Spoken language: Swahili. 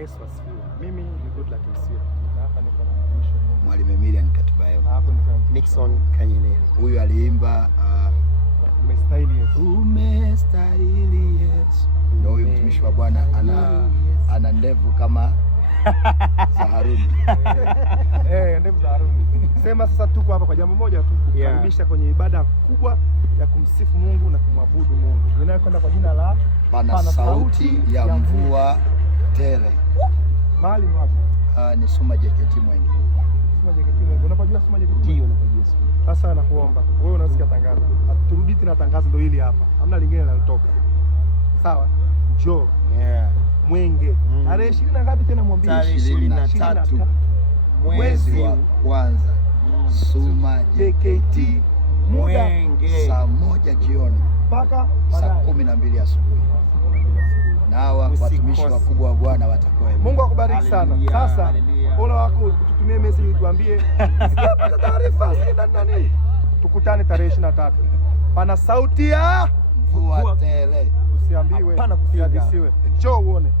Yesu asifiwe. Mimi ni Goodluck Msira. Na hapa niko na mtumishi wa Mungu. Mwalimu Emilian Katibayo. Hapo niko na Nixon Kanyelele. Huyu aliimba umestahili Yesu. Umestahili Yesu. Ndio huyu mtumishi wa Bwana ana ndevu kama za Haruni. Ndevu za Haruni. Sema sasa tuko hapa kwa jambo moja tu, kukaribisha kwenye ibada kubwa ya kumsifu Mungu na kumwabudu Mungu. Inayokwenda kwa jina la Pana sauti ya mvua tele. Mahali wapi? Ni Suma JKT Mwenge. Suma JKT Mwenge. Unapojua Suma JKT? Ndio unapojua. Sasa nakuomba wewe unasikia tangazo. Turudi tena tangazo ndio hili hapa. Hamna lingine linalotoka. Sawa? Njoo. Mwenge. Tarehe 20 na ngapi tena mwambie? 23 mwezi wa kwanza. Suma JKT Mwenge. Saa 1 jioni mpaka saa 12 asubuhi. Na hawa watumishi wakubwa wa Bwana watakuwa. Mungu akubariki sana. Sasa ole wako tutumie message utuambie sijapata taarifa nani. Tukutane tarehe 23. Pana sauti ya mvua tele. Usiambiwe, usiadisiwe. Njoo uone.